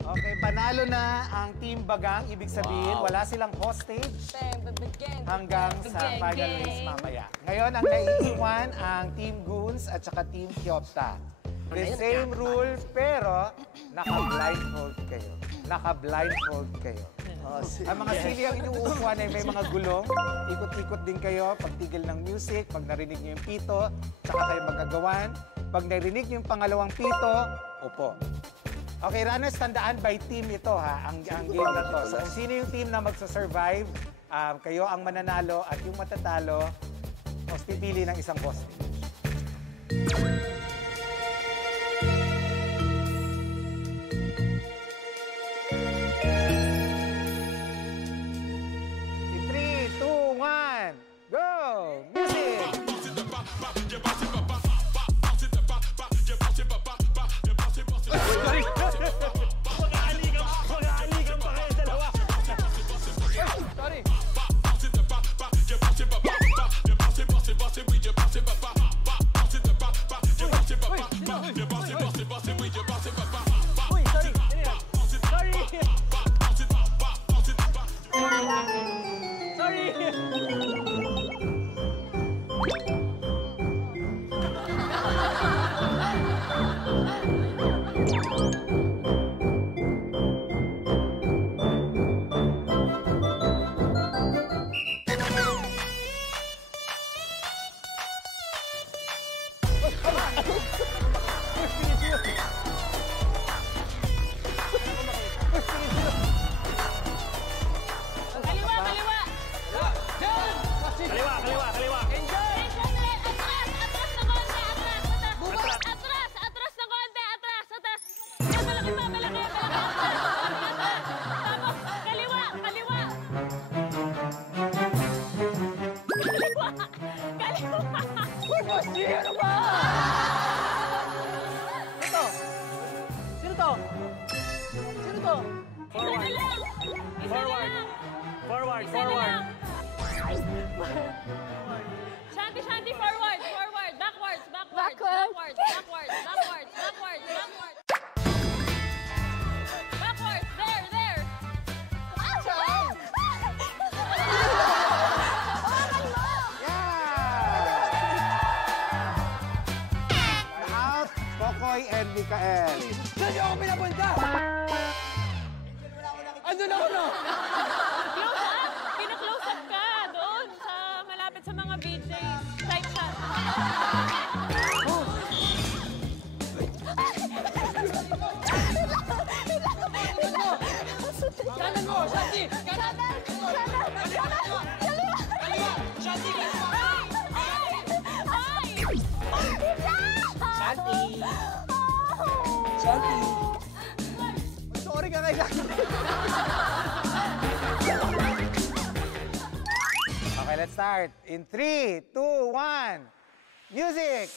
Okay, panalo na ang Team Bagang. Ibig sabihin, wala silang hostage hanggang sa final race mamaya. Ngayon, ang naiiwan ang Team Goons at saka Team Kyopta. The same rule, pero naka-blindfold kayo. Naka-blindfold kayo. Ang mga sili ang inuupuan ay may mga gulong. Ikot-ikot din kayo pagtigil ng music, pag narinig niyo yung pito, tsaka kayo magagawan. Pag narinig niyo yung pangalawang pito, upo. Okay, runners, tandaan by team ito ha, ang game na to. So, kung sino yung team na magsasurvive, kayo ang mananalo at yung matatalo, mas pipili ng isang hostage. In 3, 2, 1, go! Music! Shanti, forward, backwards. Backwards, there. Out, Kokoy and Mikael. Saan niyo ako pinapunta? Andun ako na! Pina-close up ka doon sa malapit sa mga BJ. Side shot. Kanan mo, Shanti! Kanan! Kaliwa! Shanti, kaliwa! Shanti! Sorry ka kay Shanti. Okay, let's start. In 3, 2, 1, music!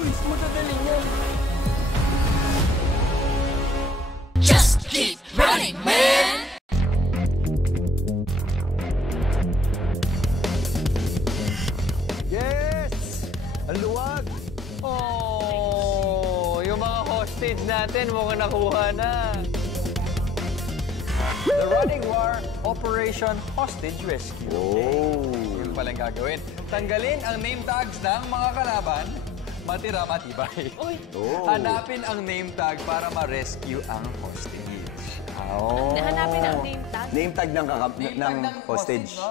Boys, madadali yan. Just keep running, man! Yes! Ang luwag! Oh, yung mga hostage natin mukhang nakuha na. The Running War Operation Hostage Rescue. Oh. Yun palang gagawin. Tanggalin ang name tags ng mga kalaban, matira matibay. Uy. Oh. Hanapin ang name tag para ma-rescue ang hostage. Oh. Hanapin ang name tag. Name tag ng hostage. no?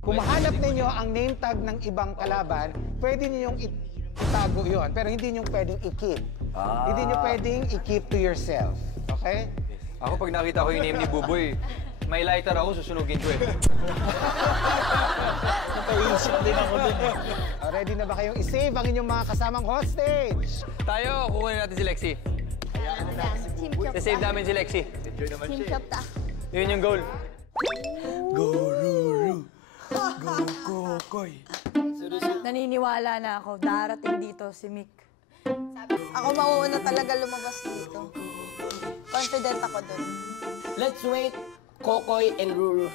Kung mahanap ninyo ang name tag ng ibang kalaban, pwede ninyong itago yon, pero hindi niyo pwedeng i-keep. Hindi niyo pwedeng i-keep to yourself. Okay? Ako pag nakita ko yung name ni Buboy, may lighter ako, susunugin ko eh. Napaisip din ako dun. Ready na ba kayong i-save ang inyong mga kasamang hostage? Tayo, kukunin natin si Lexi. Team Kyopta. Save namin si Lexi. Team Kyopta. Yun yung goal. Naniniwala na ako, darating dito si Mick. Ako mauuna talaga lumabas dito. Confident ako dun. Let's wait, Kokoy and Ruru.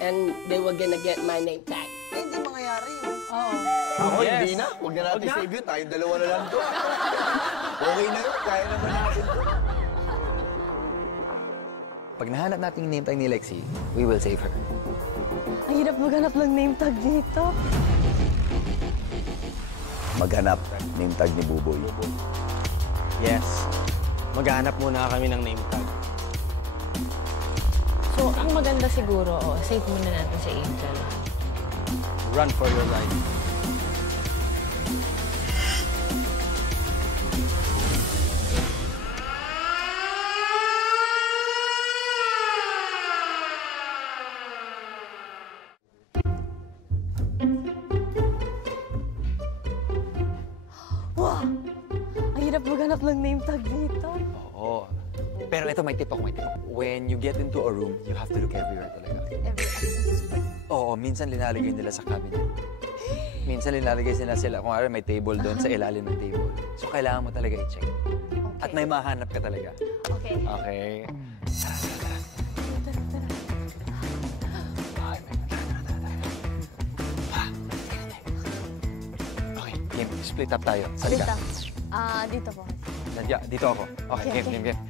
And they were gonna get my name tag. Eh, hindi mangyayari yun. Oo. Ako, Yes. hindi na. Huwag na natin save yun. Tayong dalawa na lang to. Okay na yun. Kaya naman natin to. Pag nahanap natin yung name tag ni Lexi, we will save her. Ang hirap maghanap ng name tag dito. Maghanap. Name tag ni Buboy. Yes. Maghanap muna kami ng name tag. So, ang maganda siguro, save muna natin si Angel. Run for your life. Wow! Ang hirap maghanap ng name tag dito. Oo. Pero ito, may tip ako, may tip. When you get into a room, you have to look everywhere talaga. Oo, minsan linalagay nila sa cabinet. Minsan linalagay sila, kung ano, may table doon sa ilalim ng table. So, kailangan mo talaga i-check. At may mahanap ka talaga. Okay. Okay? Okay, game. Split up tayo. Sali Dito. ka. Dito po. Nandiyan, dito ako. Okay, Okay, game, game.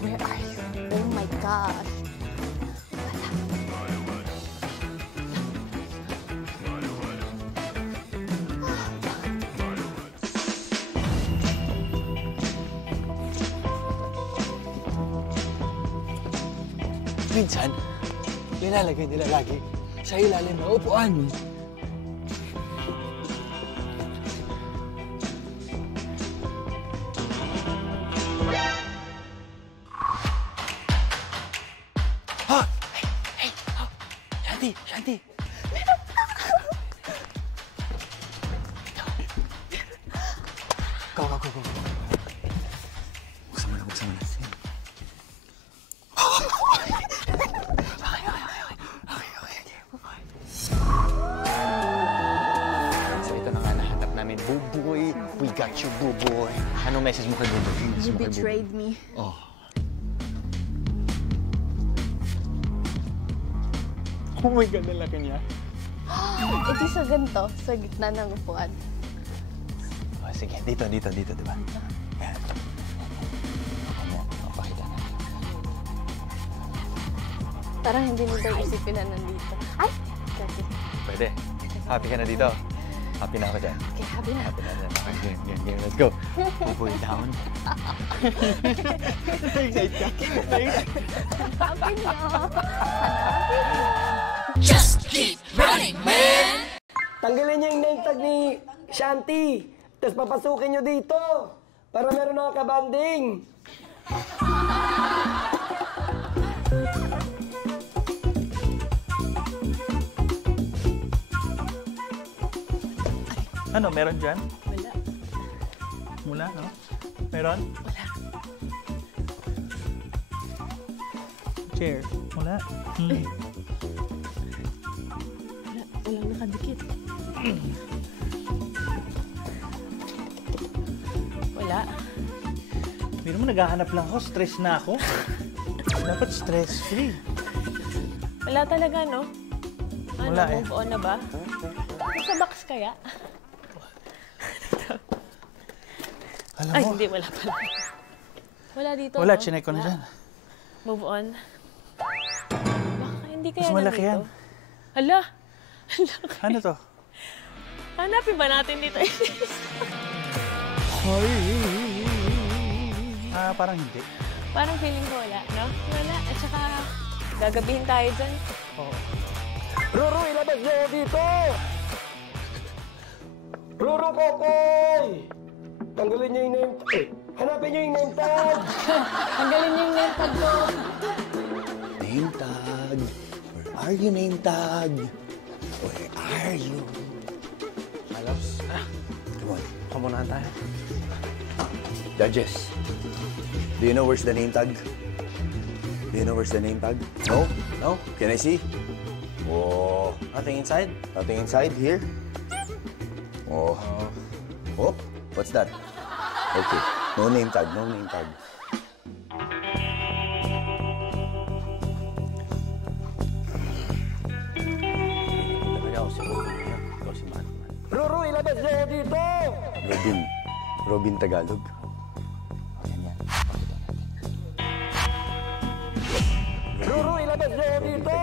Where are you? Oh my gosh. Minsan, linalagay nila lagi sa ilalim ng upuan. Ha! Hey! Oh! Shanti! Shanti! Go, go, go, go. Buksan mo na, buksan mo na. So ito na nga nahanap namin. Buboy, we got you, Buboy. Anong message mo kay Buboy? You betrayed me. Oh. Oh my God, ang laki niya. Ito sa ganito, sa gitna ng upuan. Oh, sige, dito, di ba? Yan. Ako mo, pakita na. Parang hindi mo daw isipin na nandito. Ay! Kasi, Pwede. Happy ka na dito? Happy na ako dyan. Okay, happy na. Happy na dyan. Okay, game. Let's go. Pupuy down. Excited ka? Happy na. Just keep running, man! Tanggalin niyo yung name tag ni Shanti. Tapos papasukin niyo dito. Para meron na kabanding. Ano, meron dyan? Wala. Wala, no? Meron? Wala. Chair? Wala. Walang nakadikit. Wala. Hindi naman naghahanap lang ako. Stress na ako. Dapat stress-free. Wala talaga, no? Ano, Wala eh. move on na ba? Sa box kaya? Alam Ay, mo, hindi. Wala pala. Wala dito, wala, no? chinek ko na dyan. Move on. Baka hindi kaya Mas malaki nandito. yan. Hala! Ano to? Hanapin ba natin dito? Parang hindi. Parang feeling ko wala, no? Wala. At saka, gagabihin tayo dyan. Oo. Ruru, ilabas niyo dito! Ruru, Kokoy! Tanggalin niyo yung name tag. Hanapin niyo yung name tag! Tanggalin niyo yung name tag ko. Name tag. Where are you, name tag? Where are you? Malos. Come on. Kamunahan tayo. Judges, do you know where's the name tag? Do you know where's the name tag? No? No? Can I see? Oh. Nothing inside? Nothing inside here? Oh. Oh, what's that? Okay. No name tag, no name tag. Ikaw si Batman. Ruru, ilabas niyo dito! Robin Tagalog. Ruru, ilabas niyo dito!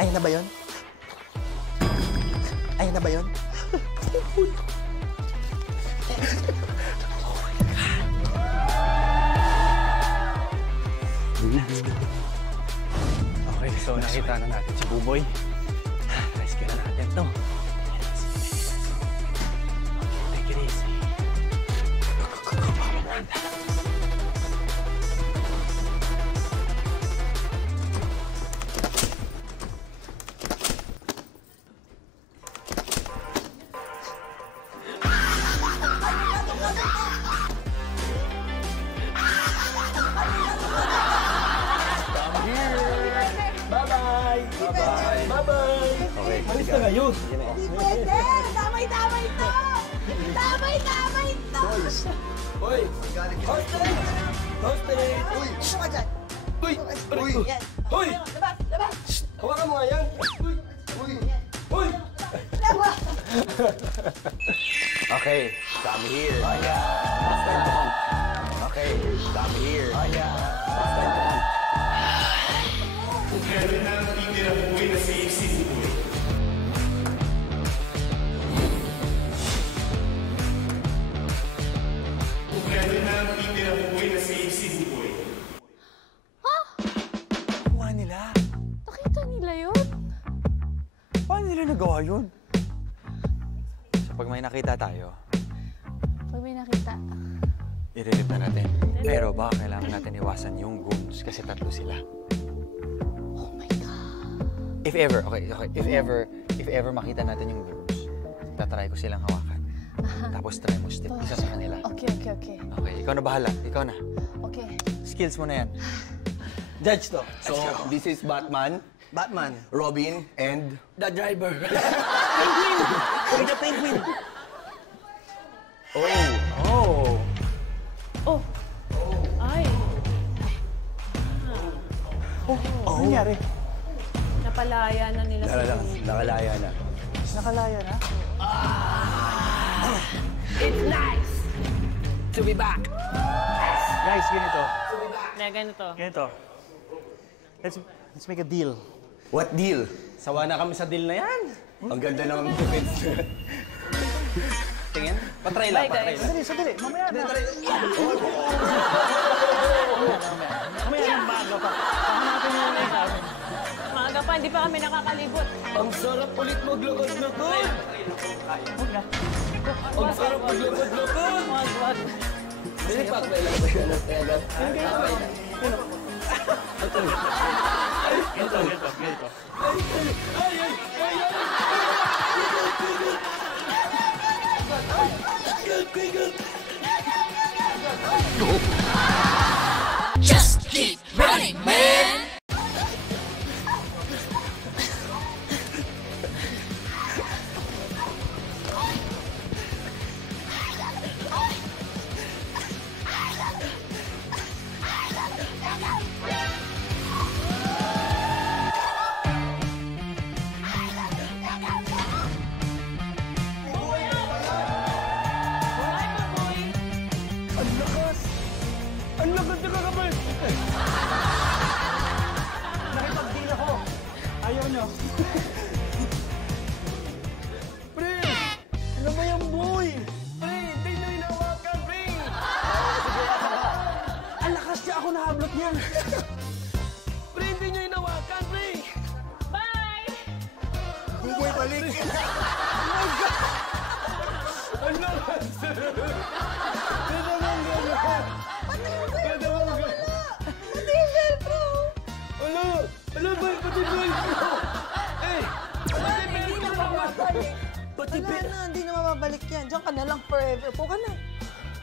Ayun na ba yun? Ayun na ba yun? Okay, so nakita na natin si Buboy. Rescue na natin to. Take it easy. Okay, Alis na ngayon! Hindi pwede! Damay-damay to! Damay-damay to! Hoy! Hostel! Hostel! Uy! Ano ka dyan? Uy! Uy! Yan. Hoy! Labas! Labas! Hawakan mo nga yan! Uy! Uy! Uy! Labas! Okay, come here. Okay, come here. Kuha nila. Nakita nila yun? Paano nila nagawa yun? So pag may nakita tayo, Pag may nakita. i-relieve na natin. Pero baka kailangan natin iwasan yung goons kasi tatlo sila. Oh my God. If ever, okay. If ever makita natin yung goons, tatry ko silang hawakan. Tapos try mo step isa sa kanila. Okay. Okay, ikaw na bahala. Ikaw na. Okay. Skills mo na yan. Judge to. So, this is Batman, Robin, and... The driver. Uy, the penguin! Oh! Oh! Ay! Ano nangyari? Napalaya na nila Nakalaya na. Nakalaya na? It's nice! to be back. Guys, ganito. Na ganito. Ganito. Let's make a deal. What deal? Sawa na kami sa deal na yan. Ang ganda ng defense. Tingin. Patry lang, patry lang. Sandali. Mamaya na. Mamaya na, maaga pa. Pahanapin mo na namin. Maaga pa, hindi pa kami nakakalibot. Ang sarap ulit maglakad-lakad. Huwag na. Ang sarap maglakad-lakad. Wag. Sinipak na lang tayo. Ganito. Just keep running, man. Ang lakas na kakabal! Nakipag-deal ako. Ayaw nyo. Pre! Ano ba yung boy? Pre! Hindi nyo hinawakan, pre! Ang lakas niya ako nahablot niyan! Pre! Hindi nyo hinawakan, pre! Bye! Buboy, balik! Ang lakas! Pre naman gano'n! Pre naman gano'n! Pati yung velcro! Ala! Ala ba? Pati velcro! Eh! Hindi na mababalik. Pati Wala na, hindi na mababalik yan. Diyan ka na lang forever. Po ka na.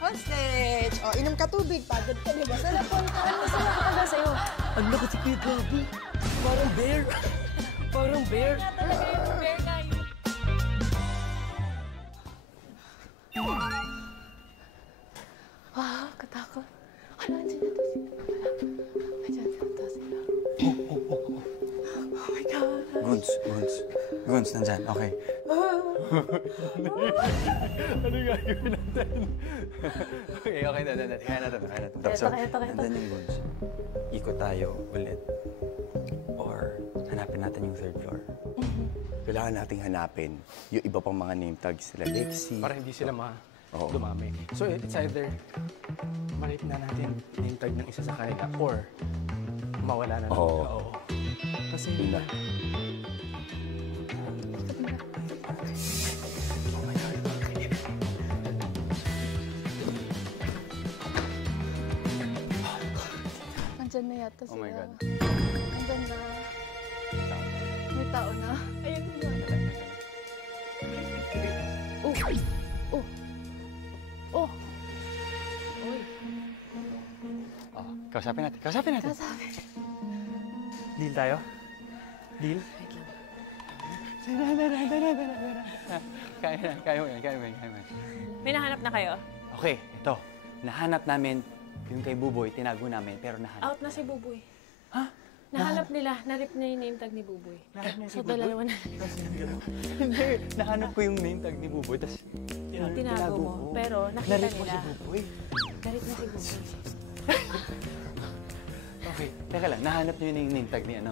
Hostage! O, inom ka tubig. Pagod ka, diba? Sa lapon ka. Ano sa lapon ka sa'yo? Ang lakas si Kuya Gabi! Parang bear! Parang bear! Talaga yung bear na yun. Wow, katakot. Ano, andyan na to sila. Andyan na to sila. Oh my God. Guns, nandyan. Okay. Ano gagawin natin? Okay. Kaya natin. Kaya to. Nandyan yung Guns. Ikot tayo ulit. Or hanapin natin yung third floor. Kailangan nating hanapin yung iba pang mga name tags sila. Lexi. Para hindi sila Oo. dumami. So, it's either malip na natin name tag ng isa sa kanila or mawala na lang. Oo. Kasi Yun na. Andyan na yata sila. Oh my God. Andyan na. May tao na. Ayun na. Oh. Kausapin natin. Kasabi. Deal tayo? Deal? Kaya mo yan. May nahanap na kayo? Okay, ito. Nahanap namin yung kay Buboy, tinago namin, pero nahanap. Out na si Buboy. Ha? Nahanap nila. Narip niya yung name tag ni Buboy. So, dalawa na. Hindi, nahanap ko yung name tag ni Buboy, tapos Tinago mo. Pero nakita narip mo nila. si Buboy. Narip na si Buboy. Okay, teka lang, nahanap niyo yung name tag ni ano?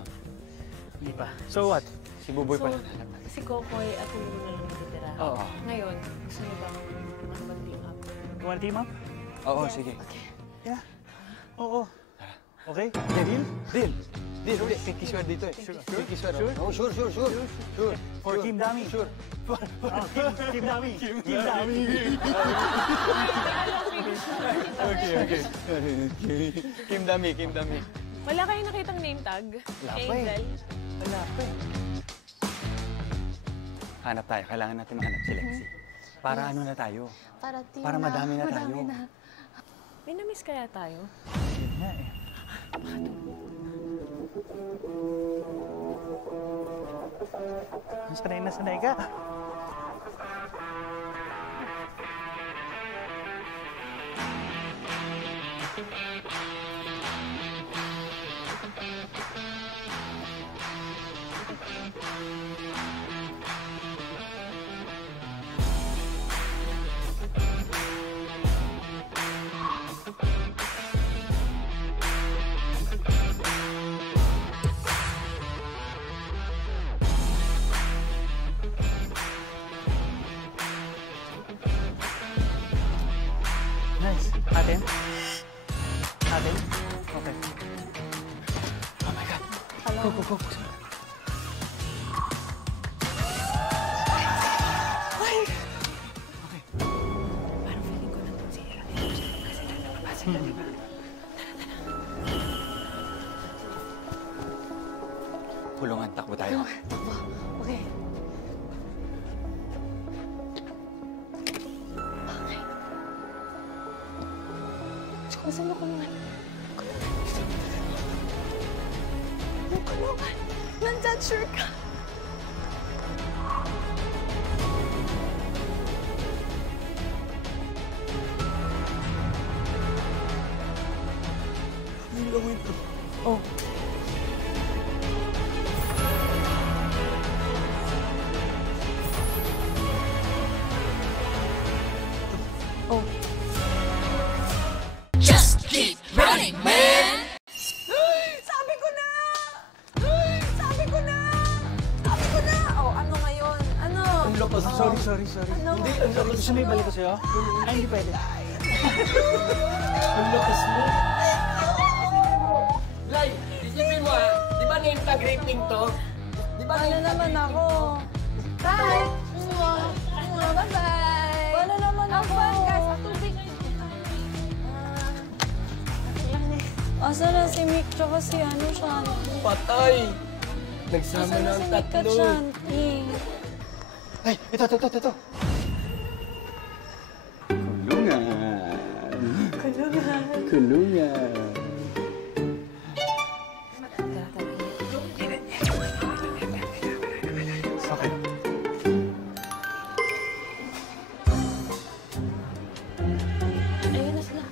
Hindi pa. So what? Si Buboy So, pala nahanap natin. si Kokoy at Lulu na lang natitira. Oo. Ngayon, gusto niyo bang mag-team up? You wanna team up? Oo, sige. Yeah. Oo. Okay? Deal? Deal, ulit. May kiswar dito eh. Sure? Sure? Oh, sure. For Team Dami? Sure. Team Dami. Team Dami. Okay. Kim Dami. Wala kayong nakitang name tag? Angel? Wala pa eh. Hanap tayo. Kailangan natin mahanap si Lexi. Para ano na tayo? Para team Para madami na tayo. Madami na. May na-miss kaya tayo? Yun nga eh. Sanay ka. Go. Parang feeling ko nandun si Ira. Kasi doon lumabas sila, di ba? Kulungan, takbo tayo. Takbo. Okay. Okay. Saan mo kulungan? Kulungan. Nandyan, sure ka. Oh. Oh. Just keep running, man! Sabi ko na! Sabi ko na! Sabi ko na! Oh, ano ngayon? Ano? Ang loko. Sorry. Ano? Hindi, ang loko. Gusto mo ibalik ko sa'yo? Ay, hindi pwede. Ang lokas mo. Lai, isipin mo ha, di ba name tag raping to? Di ba Paano naman ako? Bye! Bye-bye! Paano naman ako? Guys, tubig. Asa na si Mick tsaka si Shanti? patay? Nagsama Asa na na ang si Mick at tatlo. Shanti? Ay, ito. Kulungan. Okay. Ayun na sila.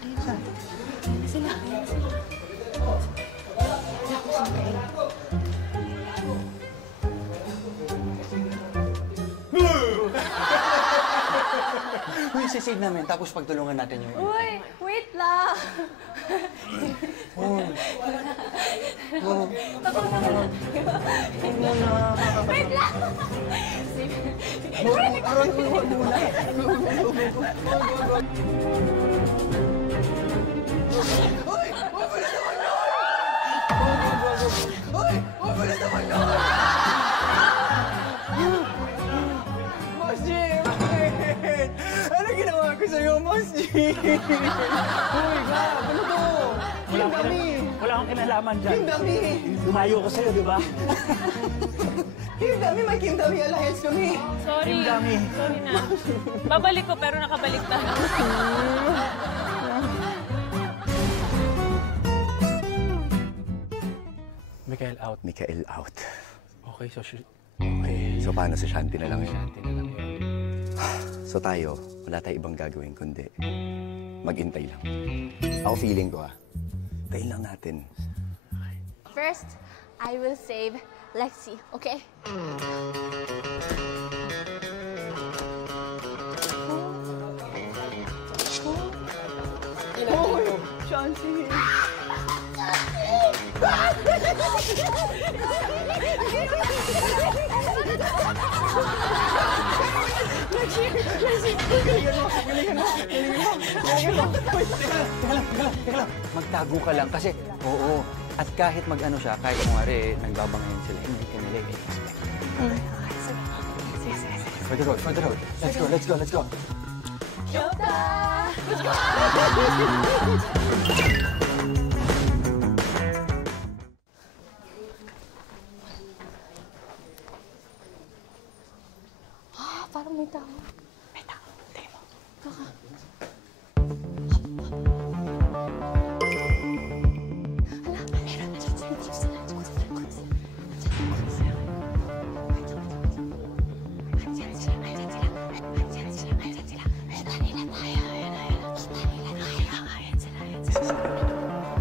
Uy, sisave namin, tapos pagtulungan natin yung... Uy, wait lang. Wait lang. Mas G, bakit? Ano ginawa ko sa'yo, Mas G? Uy, ano to? Yung dami! Wala akong kinalaman dyan. Yung dami! Lumayo ko sa'yo, di ba? Yung dami, may Kim Dami Alliance kami! Sorry. Team Dami. Sorry na. Babalik ko pero nakabalik na. Mikael out. Mikael out. Okay, so shoot. So paano si Shanti na lang yun? So tayo, wala tayong ibang gagawin kundi maghintay lang. Ako feeling ko tayo lang natin. First, I will save Lexi, okay? Uy, Shanti! Magtago ka lang kasi, oo. At kahit mag-ano siya, kahit kumari, nagbabangayan sila, hindi ka nila i-expect. For the road. Let's go. Parang may tao. Tingin mo.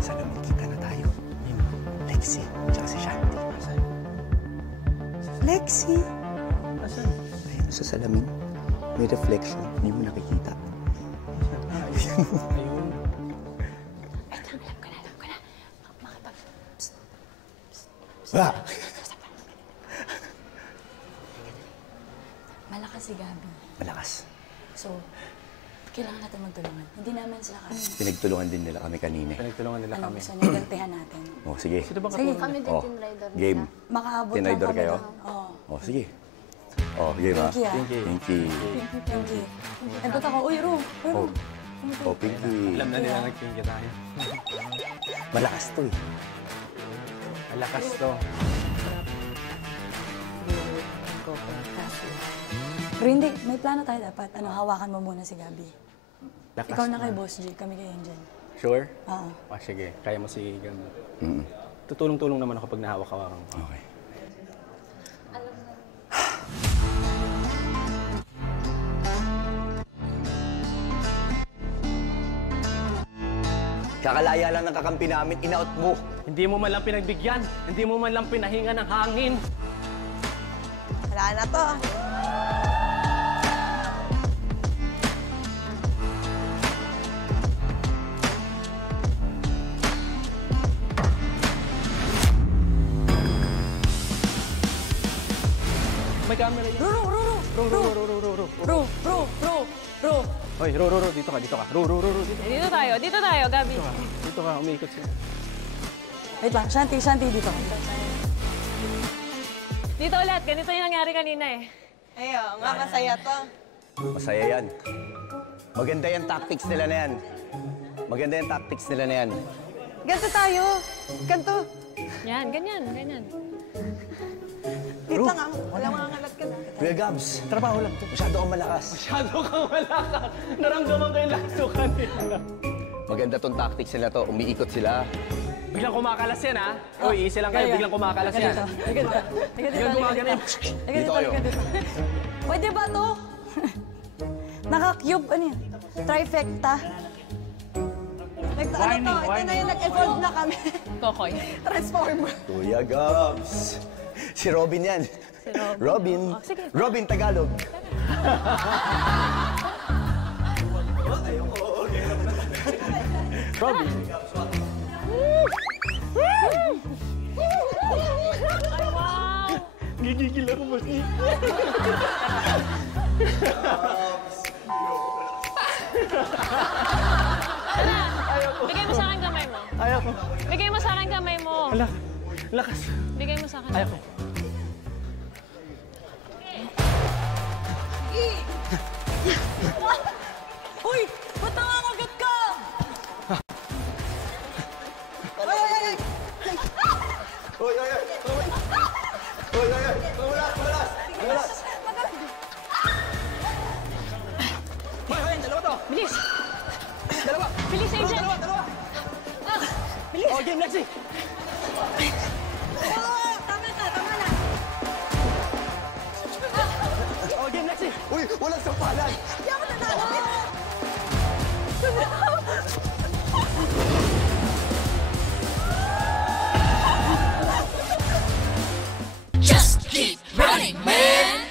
Sana magkita na tayo. Lexi, tsaka si Shanti. Lexi! Asan? Ayun, sa salamin. May reflection. Hindi mo nakikita. Ayun. Alam ko na. Makipag... Ah! Malakas si Gabi. Malakas. So, Kailangan natin magtulungan. Hindi naman sila kami. Pinagtulungan din nila kami kanina. Pinagtulungan nila Alam kami. gusto niya, gantihan natin. Oh, sige. Sino ba Sige, katulong? kami din Oh, team rider. game. Makaabot Team lang rider kami kayo? Oo. Oh, sige. Oh, game ha? Thank you, ah. Thank you. Thank you. Thank you. Eh, ba't ako? Uy, Ro. Oh, oh, Pinky. Alam na nila nagtingin tayo. Malakas to eh. Malakas to. Pero hindi, may plano tayo dapat. Ano, hawakan mo muna si Gabi. Lakas Ikaw na mo. kay Boss G, kami kay Angel. Sure? Oo. Ah, sige. Kaya mo si Gam. Mm-mm. Tutulong-tulong naman ako pag nahawak-hawakan ko. Okay. Kakalaya lang ng kakampi namin, in-out mo. Hindi mo man lang pinagbigyan. Hindi mo man lang pinahinga ng hangin. Wala na to. May camera yan. Ro! Hoy, Ro, dito ka, dito ka. Ro, dito. Dito tayo, Gabi. Dito ka, umiikot siya. Wait lang, Shanti, dito. Dito ulit, ganito yung nangyari kanina eh. Ayo, nga masaya to. Masaya yan. Maganda yung tactics nila na yan. Maganda yung tactics nila na yan. Ganto tayo. Ganto. Yan, ganyan. Dito nga. Wala mga ngalat ka na. Kuya Gabs, trabaho lang to. Masyado kang malakas. Masyado kang malakas. Naramdaman ko yung laso kanina. Maganda tong tactics nila to. Umiikot sila. Biglang kumakalas yan, ha? Uy, easy lang kayo. Biglang kumakalas yan. Biglang gumagana yan. Dito kayo. Pwede ba to? Naka-cube, ano yun? Trifecta. Ito na yung nag-evolve na kami. Kokoy. Transformer. Kuya Gabs. Si Robin yan. Robin. Oh, sige. Robin Tagalog. Robin. Ay, wow! Gigigil ako mo. Bigay mo sa akin kamay mo. Ayoko. Bigay mo sa akin kamay mo. Ala, lakas. Bigay mo sa akin. Ayoko. Uy! Ba't nangangagat ka? Bilis! Bilis, Angel! Oh, game, Lexi. Tama na. Oh, game, Lexi. Uy, walang sampalan. Hindi ako nanalo. Just keep running, man.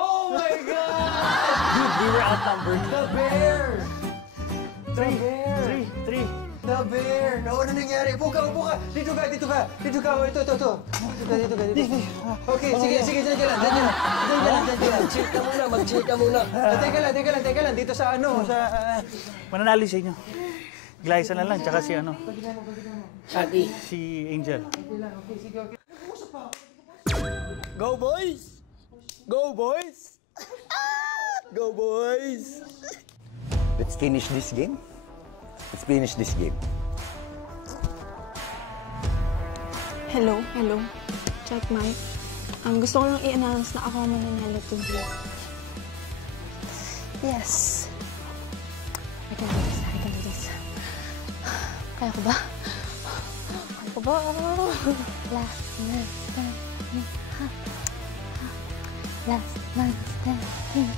Oh my God! Dude, we were outnumbered. The bear! Three. The bear! Ano nangyari? Buka! Dito ka! Ito. Dito ka. Okay, sige. Diyan ka lang. Chill ka muna. Mag-chill ka muna. Teka lang. Dito sa ano? Sa... Mananalo sa inyo. Glyza na lang, tsaka si ano. Si Angel. Go, boys! Go, boys! Go, boys! Let's finish this game. Hello. Check mic. Gusto ko lang i-announce na ako ang mananalo today. Yes. I can do this. Kaya ko ba? Last night. Last man standing.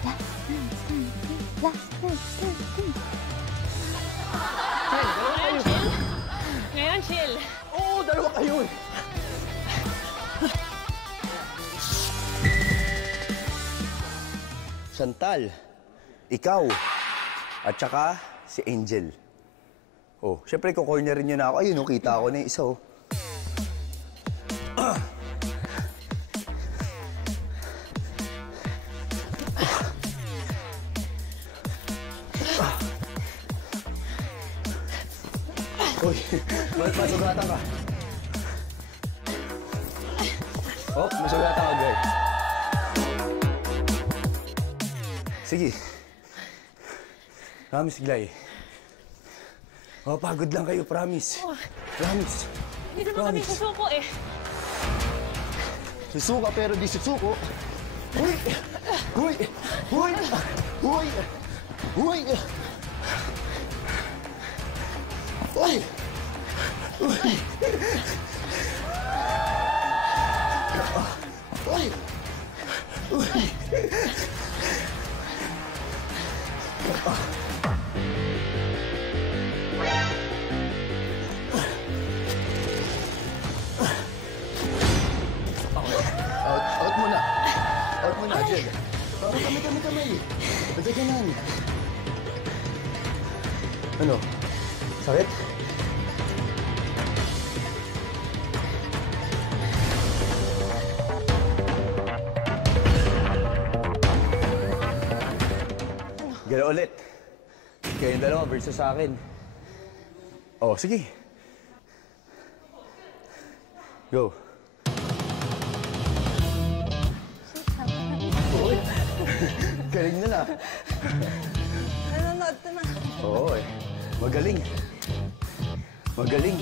Last man standing. Last man standing. Ngayon, chill. Oo, dalawa kayo eh. Chantal, ikaw, at saka si Angel. Oh, syempre ko-cornerin niyo na ako. Ayun, kita ako na yung isa, oh. Uy, bakit masugatan ka? Oh, masugatan ka, girl. Sige. Promise, Glay. Oh, pagod lang kayo, promise. Promise. Hindi naman kami susuko eh. Susuka pero di susuko. Huy! Huy! Huy! Huy! Huy! Huy! Huy! Huy! Huy! Out muna. Out muna, Jed. Kami. Pagkaganan. Ano? Sakit? Gala ulit. Kayong dalawa versus sa akin. Oh, sige. Go. Galing na na. Nanonood ka na. Oo eh. Magaling. Magaling.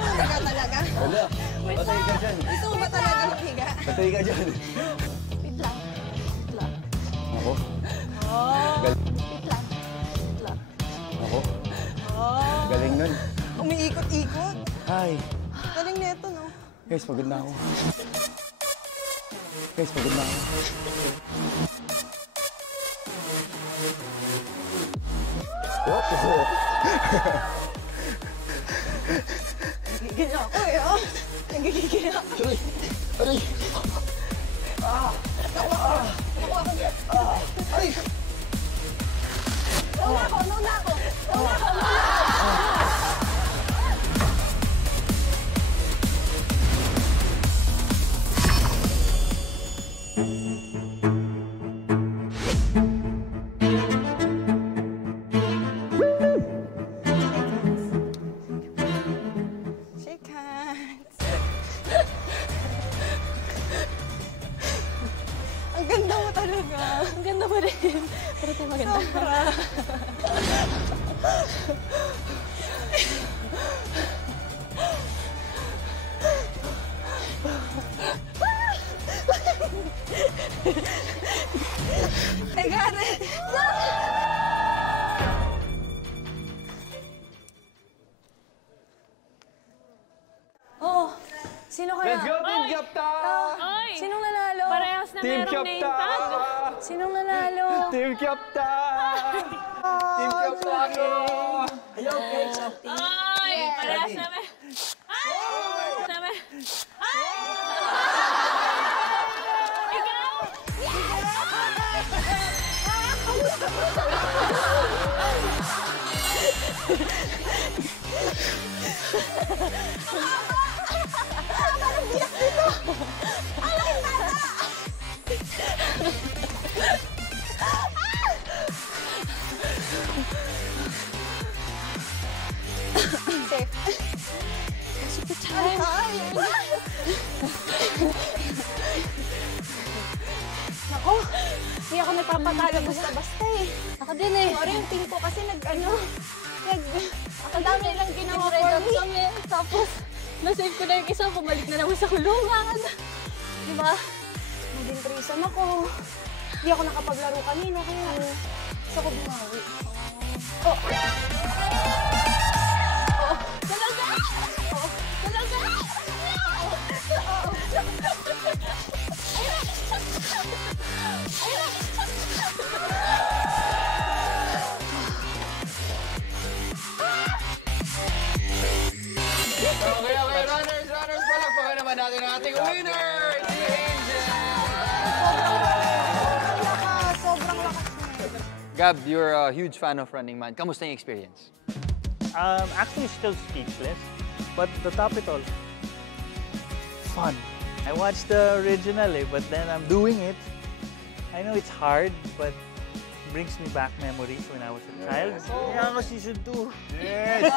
Higa talaga. Wala. Patay ka dyan. Gusto mo ba talaga maghiga? Patay ka dyan. Wait lang. Wait lang. Ako. Wait lang. Wait lang. Ako. Galing nun. Umiikot-ikot. Hi. Galing neto, no? Guys, pagod na ako. Guys, pagod na ako. Oh! Nagigigil ako eh, oh. Nagigigil ako. Aray! Aray! Ay! Nauna ako! Shake hands. Ang ganda mo talaga. Ang ganda mo rin. Pero tayo maganda. Sobra. I got it! Oh, sino kaya? Let's go, Team Kyopta! Oy! Sinong nanalo? Parehas na Team merong name Kyopta! tag. Sinong nanalo? Team Kyopta! Team Kyopta ako! Oy! Parehas na mer... Ay! Na mer... Ay! Ikaw! Nako, hindi ako nagpapatalo basta-basta eh. Ako din eh. Sorry, yung team ko kasi ang dami lang ginawa for Nag-red me. kami. Tapos, nasave ko na yung isa. Bumalik na naman sa kulungan. Diba? Naging threesome ako. Hindi ako nakapaglaro kanina kaya gusto ko bumawi. Oh. Gab, you're a huge fan of Running Man. Kamusta yung experience? Actually, still speechless. But to top it all, fun. I watched the original, but then I'm doing it. I know it's hard, but it brings me back memories when I was a child. Kaya ako season 2. Yes!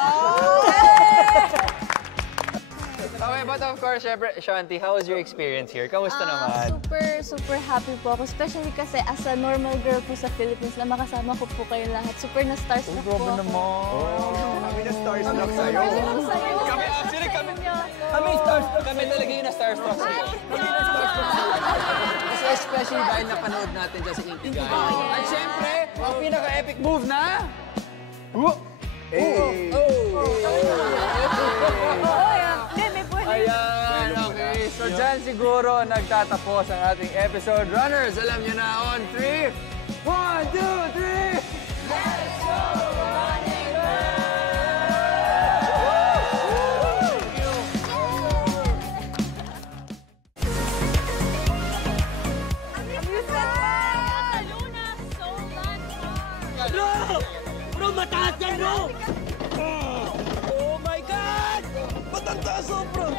Okay, but of course, syempre, Shanti, how was your experience here? Kamusta naman? Super happy po ako. Especially kasi as a normal girl po sa Philippines na makasama ko po kayo lahat. Super na-starstruck po ako. Kami na starstruck sa'yo. Kami, actually, kami starstruck. Kami talaga yung na-starstruck sa'yo. Kasi especially dahil napanood natin dyan sa Inkigayo. At syempre, ang pinaka-epic move na... Ayan, okay. So dyan siguro nagtatapos ang ating episode. Runners, alam nyo na on 3. 1, 2, 3! Let's go! Running Bro, mataas yan, bro! Oh my God! Matanda sobra!